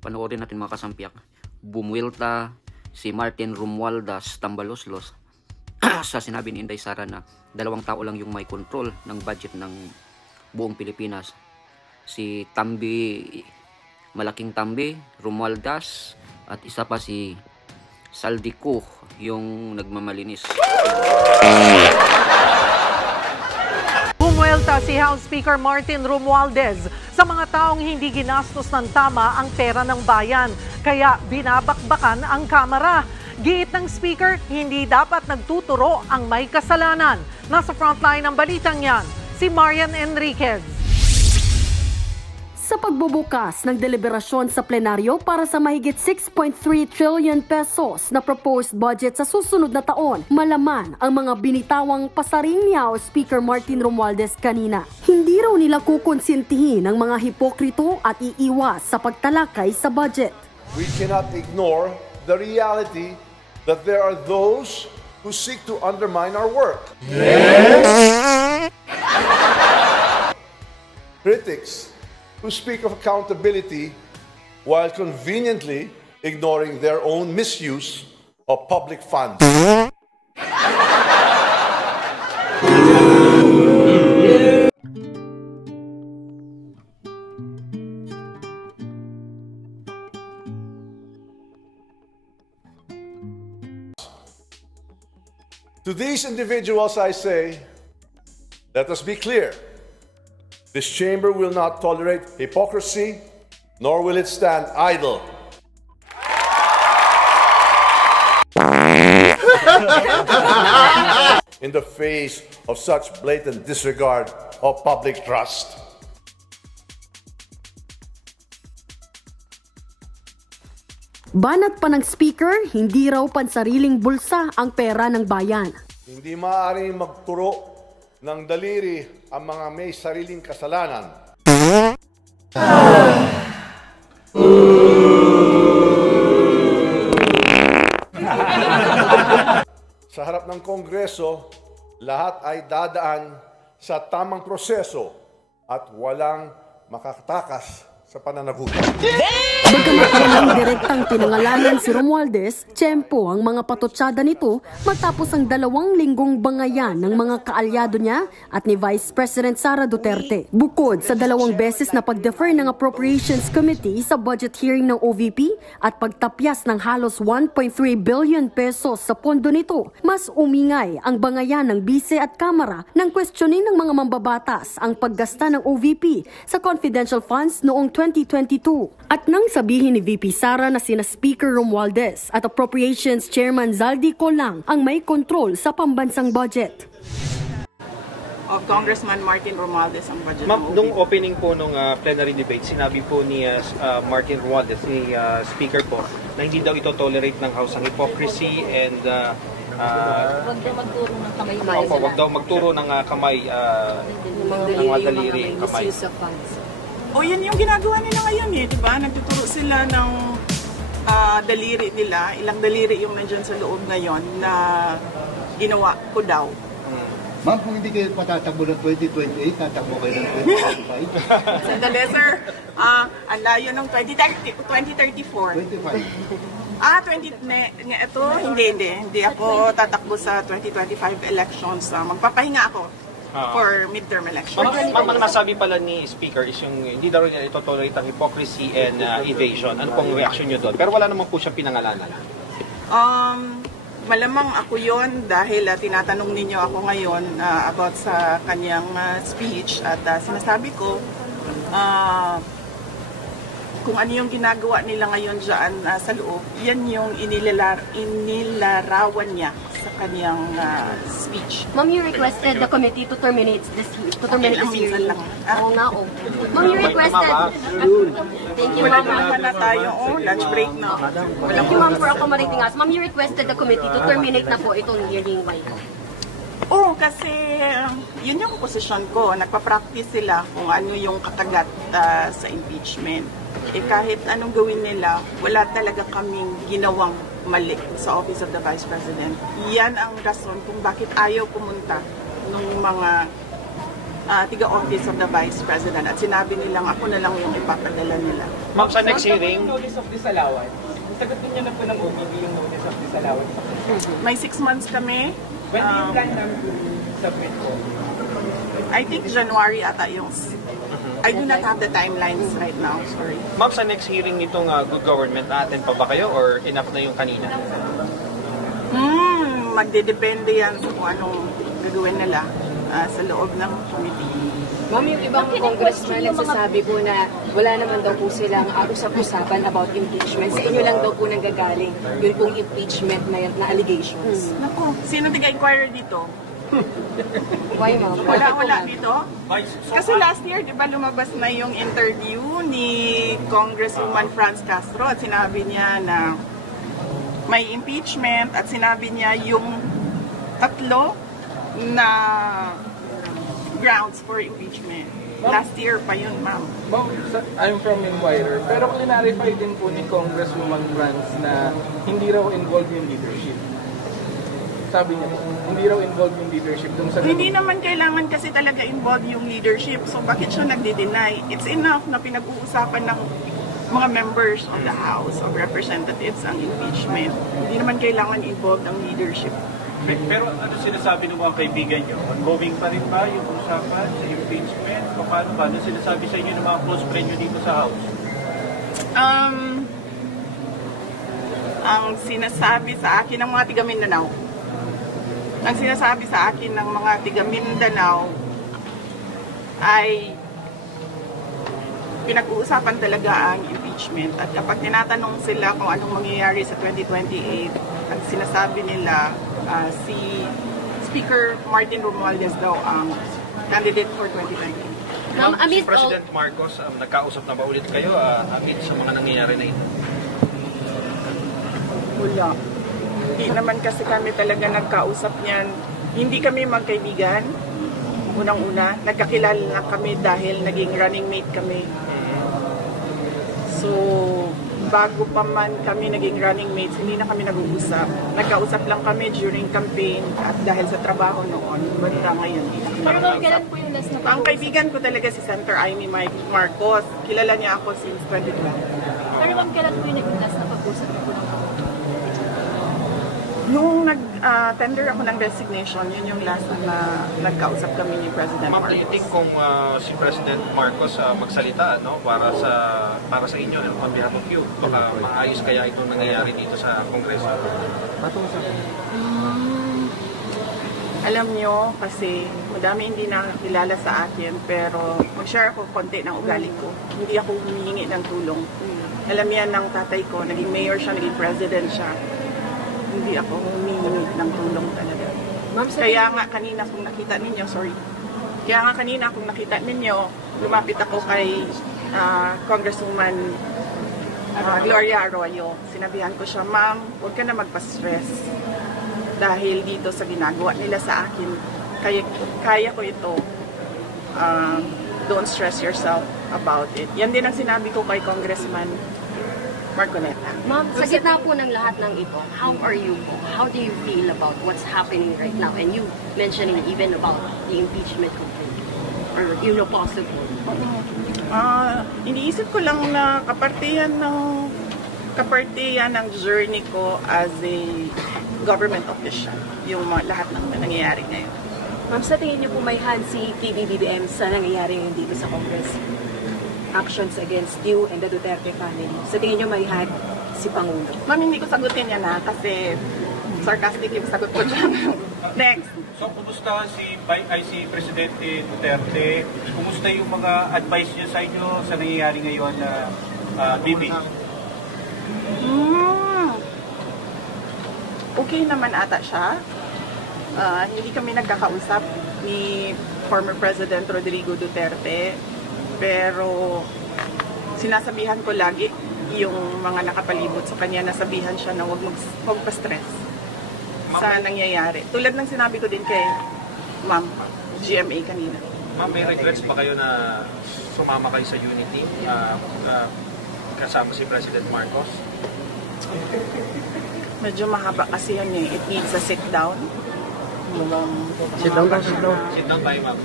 Panoorin natin mga kasampiak. Bumuelta si Martin Romualdez Tambaloslos sa sinabi ni Inday Sara na 2 tao lang yung may control ng budget ng buong Pilipinas. Si Tambi, Malaking Tambi Romualdez, at isa pa si Saldico, yung nagmamalinis. Bumuelta si House Speaker Martin Romualdez sa mga taong hindi ginastos ng tama ang pera ng bayan, kaya binabakbakan ang Kamara. Giit ng Speaker, hindi dapat nagtuturo ang may kasalanan. Nasa frontline ng balitang yan, si Marian Enriquez. Sa pagbubukas ng deliberasyon sa plenaryo para sa mahigit 6.3 trillion pesos na proposed budget sa susunod na taon, malaman ang mga binitawang pasaring ni House Speaker Martin Romualdez kanina. Hindi raw nila kukonsintihin ang mga hipokrito at iiwas sa pagtalakay sa budget. We cannot ignore the reality that there are those who seek to undermine our work. Yes. Critics who speak of accountability while conveniently ignoring their own misuse of public funds. To these individuals I say, let us be clear. This chamber will not tolerate hypocrisy, nor will it stand idle. In the face of such blatant disregard of public trust. Banat pa ng Speaker, hindi raw pansariling bulsa ang pera ng bayan. Hindi maaaring magturo ng daliri ang mga may sariling kasalanan. Sa harap ng Kongreso, lahat ay dadaan sa tamang proseso at walang makatakas sa pananagutan. Bagamat walang direktang pinangalanan si Romualdez, tiyempo ang mga patotsada nito matapos ang 2 linggong bangayan ng mga kaalyado niya at ni Vice President Sara Duterte. Bukod sa 2 beses na pag-defer ng Appropriations Committee sa budget hearing ng OVP at pagtapyas ng halos 1.3 billion pesos sa pondo nito, mas umingay ang bangayan ng Bise at Kamara nang questionin ng mga mambabatas ang paggasta ng OVP sa confidential funds noong 2022. At nang sabihin ni VP Sara na sina Speaker Romualdez at Appropriations Chairman Zaldico lang ang may kontrol sa pambansang budget. Of Congressman Martin Romualdez ang budget. Ma'am, nung opening po nung plenary debate, sinabi po ni Martin Romualdez, ni Speaker po, na hindi daw ito tolerate ng House ang hypocrisy and wag daw magturo ng kamay. Wag daw magturo ng kamay, ng mga daliri, kamay. O yan yung ginagawa nila ngayon eh, di ba? Nagtuturo sila ng daliri nila, ilang daliri yung nandyan sa loob ngayon na ginawa ko daw. Ma'am, kung hindi kayo patatakbo ng 2028, tatakbo kayo ng 2035? Sandali, sir. Ang layo ng 2034. 25. Ito, hindi ako tatakbo sa 2025 elections. Magpapahinga ako for midterm elections. Ma'am, ang nasabi pala ni Speaker is yung hindi daw rin ito tolerate ang hypocrisy and evasion. Ano pong reaction nyo doon? Pero wala naman po siya pinangalanan. Malamang ako yon dahil tinatanong ninyo ako ngayon about sa kanyang speech at sinasabi ko kung ano yung ginagawa nila ngayon dyan sa loob, yan yung inilarawan niya sa kanyang speech. Ma'am, you requested the committee to terminate this hearing. Oo nga, oo. Ma'am, you requested... Thank you, ma'am. Wala na tayo, lunch break na. Thank you, ma'am, for accommodating us. Ma'am, you requested the committee to terminate na po itong hearing. Oo, kasi yun yung posisyon ko. Nagpa-practice sila kung ano yung kakagat sa impeachment. Kahit anong gawin nila, wala talaga kaming ginawang mali sa Office of the Vice President. Yan ang rason kung bakit ayaw pumunta ng mga tiga-office of the Vice President at sinabi nilang ako na lang yung ipapadala nila. Ma'am, sa next hearing, notice of disallowance. Sagot niyo na po ng OBP yung notice of disallowance. May 6 months kami. When do you plan na submit po? I think January ata yung... I do not have the timelines right now, sorry. ma'am, sa next hearing nitong good government, natin pa ba kayo or enough na yung kanina? Magdedepende yan sa kung anong gagawin nila sa loob ng committee. Ma'am, yung ibang congressman nagsasabi po na wala naman daw po silang usap-usapan about impeachment. Sa inyo lang daw po nanggagaling yun pong impeachment na allegations. Naku, sino taga-inquirer dito? Why, ma'am? Wala dito? Kasi last year, di ba, lumabas na yung interview ni Congresswoman Franz Castro at sinabi niya na may impeachment at sinabi niya yung 3 na grounds for impeachment. Last year pa yun, ma'am. Ma'am, I'm from Inquirer, pero clarify din po ni Congresswoman Franz na hindi raw involved yung leadership. Sabi niya, hindi raw involved yung leadership dun sa... Hindi naman kailangan kasi talaga involved yung leadership. So bakit siya nagdi-deny? It's enough na pinag-uusapan ng mga members of the House of Representatives ang impeachment. Hindi naman kailangan involved ang leadership. Pero ano sinasabi ng mga kaibigan nyo? Ongoing pa rin ba yung usapan sa impeachment? O paano ba? Ano sinasabi sa inyo ng mga close friend nyo dito sa House? Ang sinasabi sa akin ng mga tiga Mindanao, ang sinasabi sa akin ng mga tiga Mindanao ay pinag-uusapan talaga ang impeachment. At kapag tinatanong sila kung anong mangyayari sa 2028, ang sinasabi nila si Speaker Martin Romualdez daw ang candidate for 2028. Ma'am, si President Marcos, nagkausap na ba ulit kayo amid sa mga nangyayari na ito? Wala. Hindi naman kasi kami talaga nagkausap niyan. Hindi kami magkaibigan. Unang-una, nagkakilala na kami dahil naging running mate kami. So, bago pa man kami naging running mates, hindi na kami nag-uusap. Nagkausap lang kami during campaign at dahil sa trabaho noon, banda ngayon. Ang kaibigan ko talaga si Senator Amy Marcos. Kilala niya ako since 2012. Pero ma'am, kailan po yung nag-last na pag-usap na po ng Nung nag-tender ako ng resignation, yun yung last na nagkausap kami ni President Marcos. Ma'am, do you think kung si President Marcos magsalita para sa inyo, on behalf of you, baka maayos kaya itong nangyayari dito sa Kongreso? Alam nyo, kasi madami hindi nakakilala sa akin, pero mag-share ako konti ng ugali ko. Hindi ako humihingi ng tulong. Alam yan ng tatay ko, naging mayor siya, naging president siya. Hindi ako humihingi ng tulong talaga. Kaya nga kanina kung nakita ninyo, kung nakita ninyo, lumapit ako kay Congresswoman Gloria Arroyo. Sinabihan ko siya, ma'am, huwag ka na magpa-stress. Dahil dito sa ginagawa nila sa akin, kaya ko ito. Don't stress yourself about it. Yan din ang sinabi ko kay Congressman Marcoleta. Ma'am, sa gitna po ng lahat ng ito, how are you po? How do you feel about what's happening right now? And you mentioning even about the impeachment complaint or possible. Iniisip ko lang na kapartiyan ng journey ko as a government official, yung lahat ng nangyayari ngayon. Ma'am, sa tingin niyo po may hand si PBBM sa nangyayari ngayon dito sa Congress? Actions against you and the Duterte family. Sa tingin niyo may hand si Pangulo? Ma'am, hindi ko sagutin yan kasi sarcastic yung sagot ko dyan. Next. So, kumusta si Presidente Duterte? Kumusta yung mga advice niya sa inyo sa nangyayari ngayon na Bibi? Okay naman ata siya. Hindi kami nagkakausap ni former President Rodrigo Duterte. Pero sinasabihan ko lagi yung mga nakapalibot sa kanya, nasabihan siya na huwag pa-stress sa nangyayari. Tulad ng sinabi ko din kay Ma'am GMA kanina. Ma'am, may regrets ba kayo na sumama kayo sa Unity kasama si President Marcos? Medyo mahaba kasi yun eh. It needs a sit down. Sit down tayo, ma'am.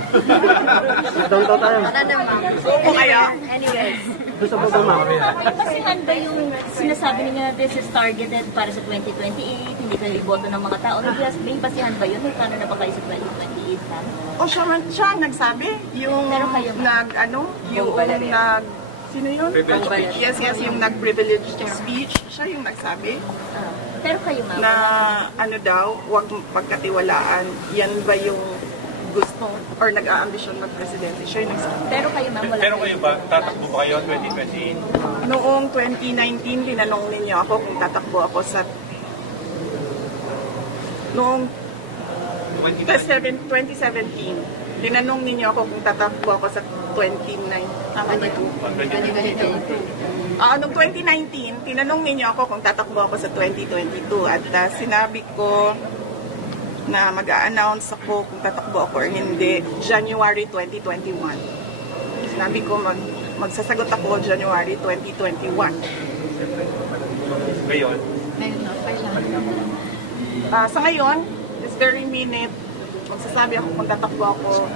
Wala na, ma'am. Opo kaya? Anyways. Kasi handa yung sinasabi niya this is targeted para sa 2028, hindi kayo iboto ng mga tao. May basihan ba yun? May plano na ba kayo sa 2028 na? O siya ang nagsabi. Yung sino yun? Yes, yung nag-privileged speech. Siya yung nagsabi. Pero kayo, ma'am? Na huwag pagkatiwalaan. Yan ba yung gusto or nag-aambisyon mag-presidente? Siya yung nagsabi. Pero kayo, ma'am, wala. Pero kayo ba, tatakbo ba kayo 2028? Noong 2019, tinanong ninyo ako kung tatakbo ako sa... Noong 2017, tinanong ninyo ako kung tatakbo ako sa 2019. Noong 2019, tinanong ninyo ako kung tatakbo ako sa 2022 at sinabi ko na mag-a-announce ako kung tatakbo ako or hindi January 2021. Sinabi ko magsasagot ako January 2021. Ngayon? Sa ngayon, this very minute, magsasabi ako kung tatakbo ako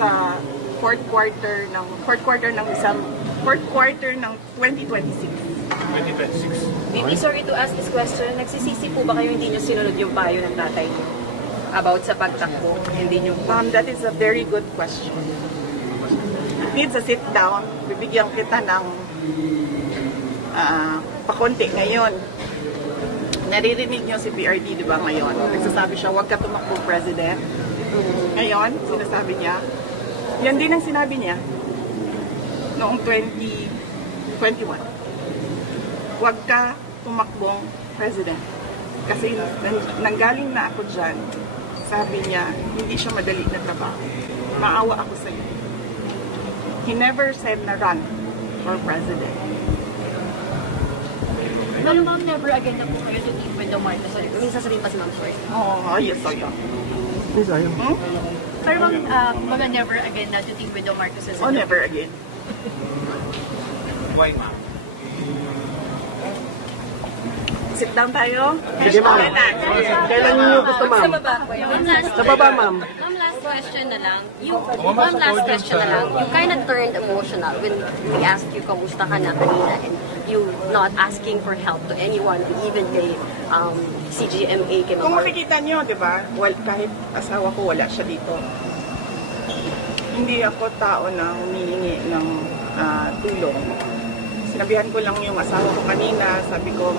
sa fourth quarter ng 2026. 2026. Maybe sorry to ask this question, nagsisisi po ba kayo hindi nyo sinunod yung payo ng tatay nyo about sa pagtakbo? Hindi nyo po? That is a very good question. It needs a sit down. Bibigyan kita ng pakonti ngayon. Naririnig nyo si PRD, di ba, ngayon? Nagsasabi siya, huwag ka tumakbo, President. Ngayon, sinasabi niya, yan din ang sinabi niya noong 2021. Huwag ka tumakbong President. Kasi nanggaling na ako dyan, sabi niya, hindi siya madali na trabaho. Maawa ako sa iyo. He never said na run for President. Pero ma'am, never again na po kayo to team with the Marcos. May sasabihin pa si ma'am, sorry. Yes, I am. Pero ma'am, baga never again na to team with the Marcos. Never again. Why, ma'am? Sit down tayo. Sige, ma'am. Kailan niyo gusto, ma'am? Sa baba, ma'am. Ma'am, last question na lang. You kind of turned emotional when we asked you kamusta ka na kanina and you not asking for help to anyone, even kay CGMA. Kung makikita niyo, di ba, kahit asawa ko, wala siya dito. Hindi ako tao na humihingi ng tulong. Sinabihan ko lang yung asawa ko kanina, sabi ko,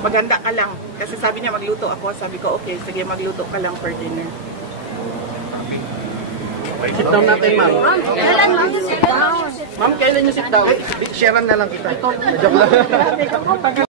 maganda ka lang. Kasi sabi niya magluto ako, sabi ko, okay, sige magluto ka lang for dinner. Sit down natin, ma'am. Kailan ma'am sit down? Ma'am, kailan nyo sit down? Sharean na lang kita. Joke lang.